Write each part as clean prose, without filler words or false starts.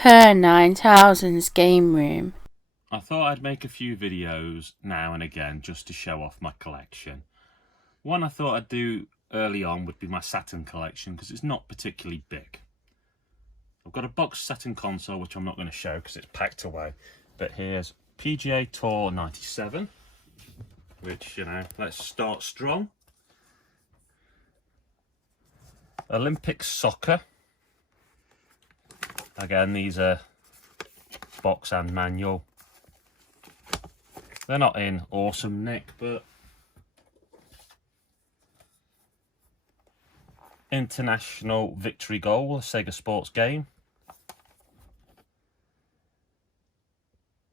Her 9000's game room. I thought I'd make a few videos now and again just to show off my collection. One I thought I'd do early on would be my Saturn collection because it's not particularly big. I've got a boxed Saturn console which I'm not going to show because it's packed away. But here's PGA Tour 97, which, you know, let's start strong. Olympic Soccer. Again, these are box and manual. They're not in awesome nick, but International Victory Goal, a Sega sports game.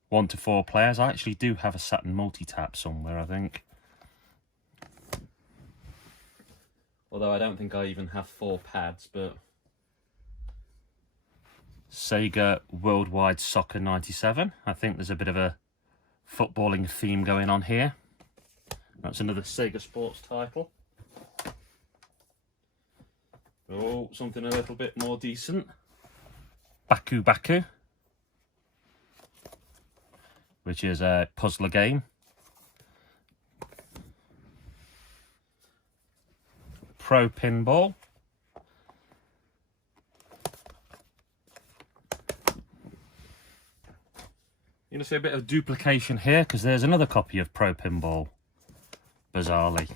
1 to 4 players. I actually do have a Saturn multi-tap somewhere, I think. Although I don't think I even have 4 pads, but Sega Worldwide Soccer 97. I think there's a bit of a footballing theme going on here. That's another Sega Sports title. Oh, something a little bit more decent. Baku Baku, which is a puzzler game. Pro Pinball. You're going to see a bit of duplication here because there's another copy of Pro Pinball, bizarrely.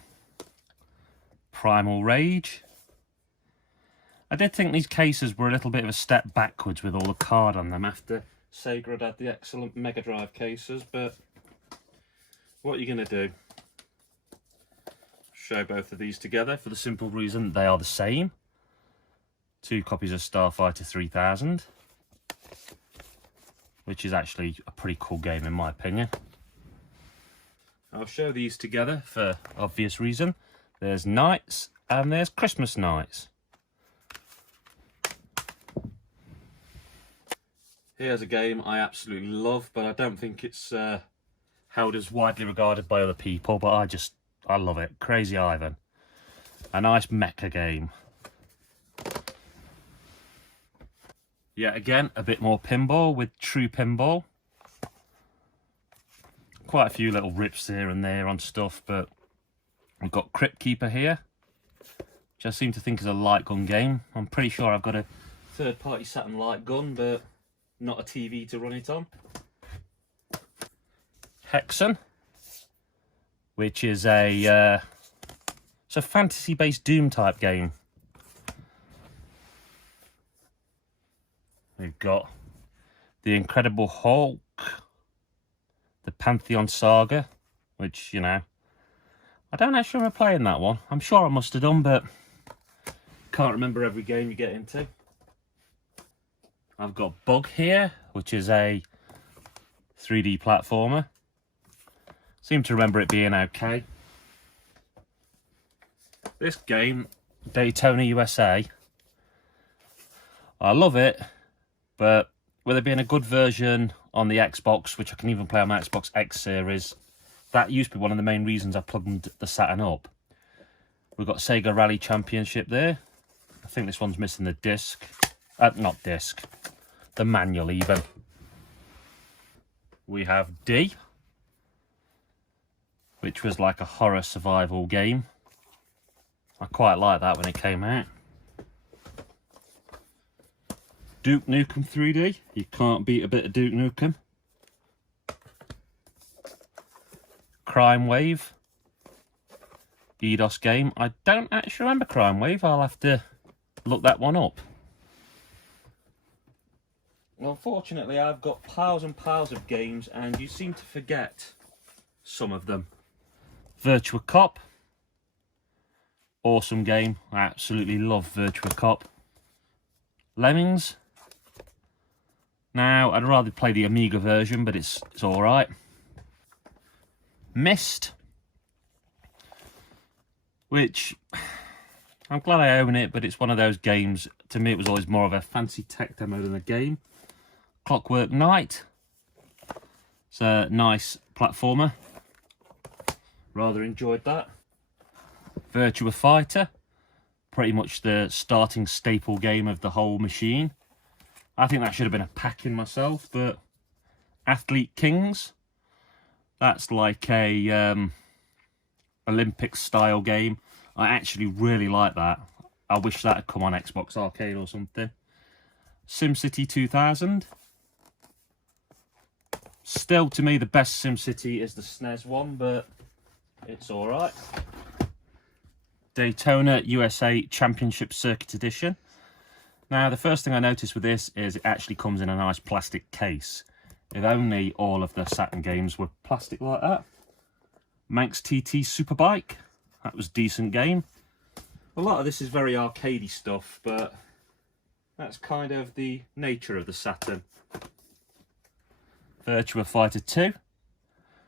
Primal Rage. I did think these cases were a little bit of a step backwards with all the card on them after Sega had the excellent Mega Drive cases, but what are you going to do? Show both of these together for the simple reason they are the same. 2 copies of Starfighter 3000. Which is actually a pretty cool game in my opinion. I'll show these together for obvious reason. There's Nights and there's Christmas Nights. Here's a game I absolutely love, but I don't think it's held as widely regarded by other people, but I love it. Crazy Ivan. A nice mecha game. Yet again, a bit more pinball with True Pinball. Quite a few little rips here and there on stuff, but we've got Crypt Keeper here, which I seem to think is a light gun game. I'm pretty sure I've got a third-party Saturn light gun, but not a TV to run it on. Hexen, which is it's a fantasy-based Doom type game. We've got The Incredible Hulk, the Pantheon Saga, which, you know, I don't actually remember playing that one. I'm sure I must have done, but can't remember every game you get into. I've got Bug here, which is a 3D platformer. Seem to remember it being okay. This game, Daytona USA, I love it. But with there being a good version on the Xbox, which I can even play on my Xbox X series, that used to be one of the main reasons I plugged the Saturn up. We've got Sega Rally Championship there. I think this one's missing the disc. Not disc. The manual even. We have D, which was like a horror survival game. I quite liked that when it came out. Duke Nukem 3D. You can't beat a bit of Duke Nukem. Crime Wave. DDoS game. I don't actually remember Crime Wave. I'll have to look that one up. Unfortunately, I've got piles and piles of games and you seem to forget some of them. Virtua Cop. Awesome game. I absolutely love Virtua Cop. Lemmings. Now, I'd rather play the Amiga version, but it's alright. Myst, which I'm glad I own it, but it's one of those games, to me it was always more of a fancy tech demo than a game. Clockwork Knight, it's a nice platformer, rather enjoyed that. Virtua Fighter, pretty much the starting staple game of the whole machine. I think that should have been a pack in myself, but Athlete Kings, that's like a Olympic style game. I actually really like that. I wish that had come on Xbox Arcade or something. SimCity 2000. Still, to me, the best SimCity is the SNES one, but it's alright. Daytona USA Championship Circuit Edition. Now, the first thing I noticed with this is it actually comes in a nice plastic case. If only all of the Saturn games were plastic like that. Manx TT Superbike. That was a decent game. A lot of this is very arcadey stuff, but that's kind of the nature of the Saturn. Virtua Fighter 2.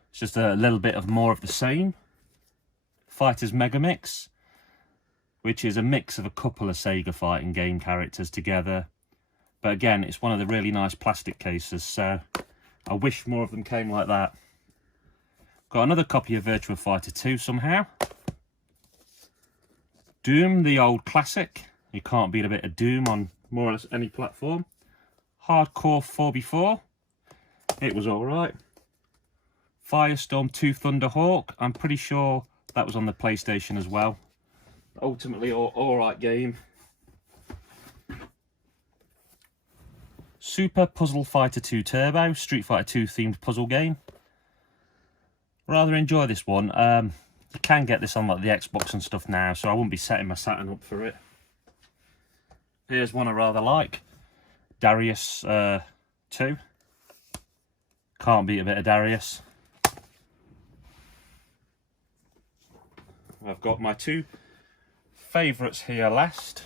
It's just a little bit of more of the same. Fighters Megamix, which is a mix of a couple of Sega fighting game characters together. But again, it's one of the really nice plastic cases, so I wish more of them came like that. Got another copy of Virtua Fighter 2 somehow. Doom, the old classic. You can't beat a bit of Doom on more or less any platform. Hardcore 4x4. It was alright. Firestorm 2 Thunderhawk. I'm pretty sure that was on the PlayStation as well. Ultimately, alright game. Super Puzzle Fighter 2 Turbo. Street Fighter 2 themed puzzle game. Rather enjoy this one. You can get this on like the Xbox and stuff now, so I wouldn't be setting my Saturn up for it. Here's one I rather like. Darius 2. Can't beat a bit of Darius. I've got my two favourites here last.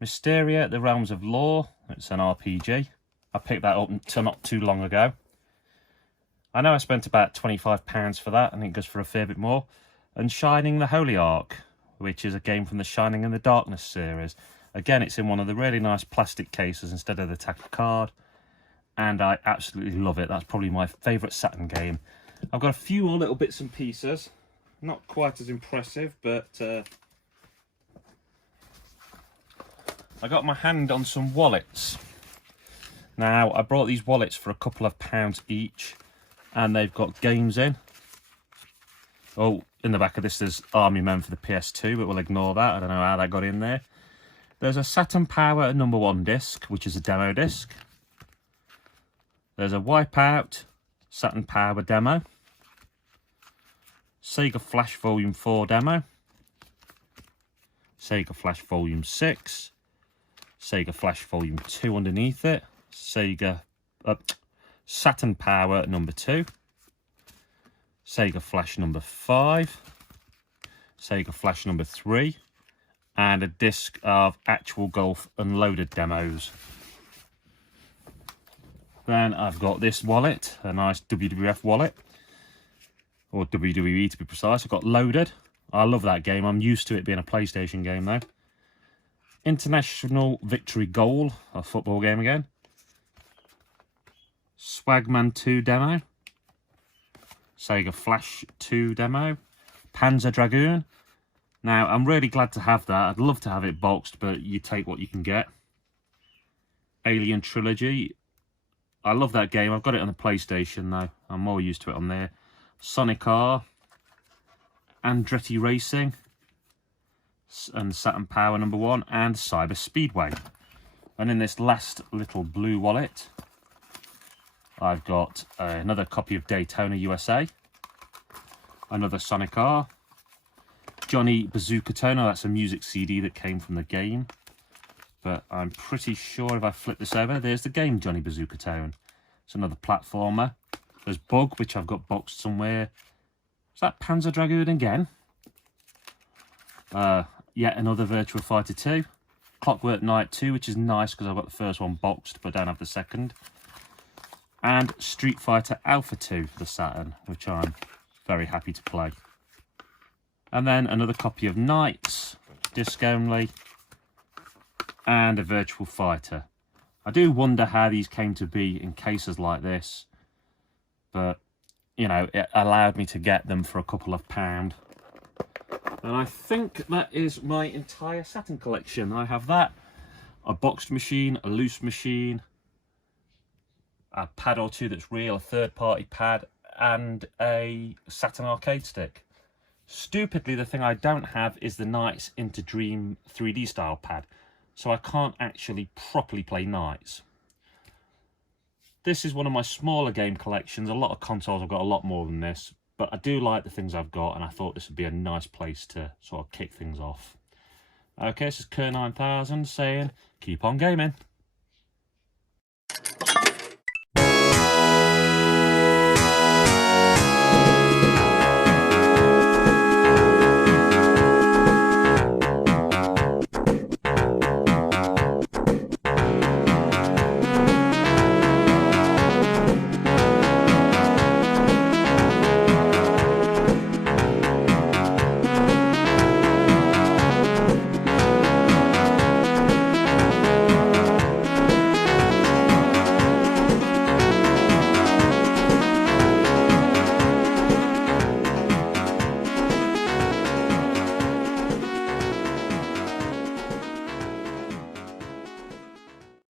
Mysteria, The Realms of Lore. It's an RPG. I picked that up not too long ago. I know I spent about £25 for that, and it goes for a fair bit more. And Shining the Holy Ark, which is a game from the Shining in the Darkness series. Again, it's in one of the really nice plastic cases instead of the tack card. And I absolutely love it. That's probably my favourite Saturn game. I've got a few more little bits and pieces. Not quite as impressive, but I got my hand on some wallets. Now, I brought these wallets for a couple of pounds each, and they've got games in. Oh, in the back of this there's Army Men for the PS2, but we'll ignore that. I don't know how that got in there. There's a Saturn Power #1 disc, which is a demo disc. There's a Wipeout Saturn Power demo. Sega Flash Volume 4 demo. Sega Flash Volume 6. Sega Flash Volume 2 underneath it. Sega Saturn Power #2. Sega Flash #5. Sega Flash #3. And a disc of Actual Golf Unloaded demos. Then I've got this wallet, a nice WWF wallet. Or WWE to be precise. I've got Loaded. I love that game. I'm used to it being a PlayStation game though. International Victory Goal, a football game again. Swagman 2 demo. Sega Flash 2 demo. Panzer Dragoon. Now, I'm really glad to have that. I'd love to have it boxed, but you take what you can get. Alien Trilogy. I love that game. I've got it on the PlayStation though. I'm more used to it on there. Sonic R. Andretti Racing. And Saturn Power #1. And Cyber Speedway. And in this last little blue wallet, I've got another copy of Daytona USA. Another Sonic R. Johnny Bazooka Toner. That's a music CD that came from the game. But I'm pretty sure if I flip this over, there's the game Johnny Bazooka Tone. It's another platformer. There's Bug, which I've got boxed somewhere. Is that Panzer Dragoon again? Yet another Virtua Fighter 2. Clockwork Knight 2, which is nice because I've got the first one boxed but don't have the second. And Street Fighter Alpha 2 for the Saturn, which I'm very happy to play. And then another copy of Knights, disc only, and a Virtual Fighter. I do wonder how these came to be in cases like this, but, you know, it allowed me to get them for a couple of pounds. And I think that is my entire Saturn collection. I have that. a boxed machine, a loose machine, a pad or two that's real, a third-party pad, and a Saturn arcade stick. Stupidly, the thing I don't have is the Nights into Dream 3D style pad, so I can't actually properly play Nights. This is one of my smaller game collections. A lot of consoles, I've got a lot more than this, but I do like the things I've got, and I thought this would be a nice place to sort of kick things off. Okay, this is Kerr9000 saying, keep on gaming.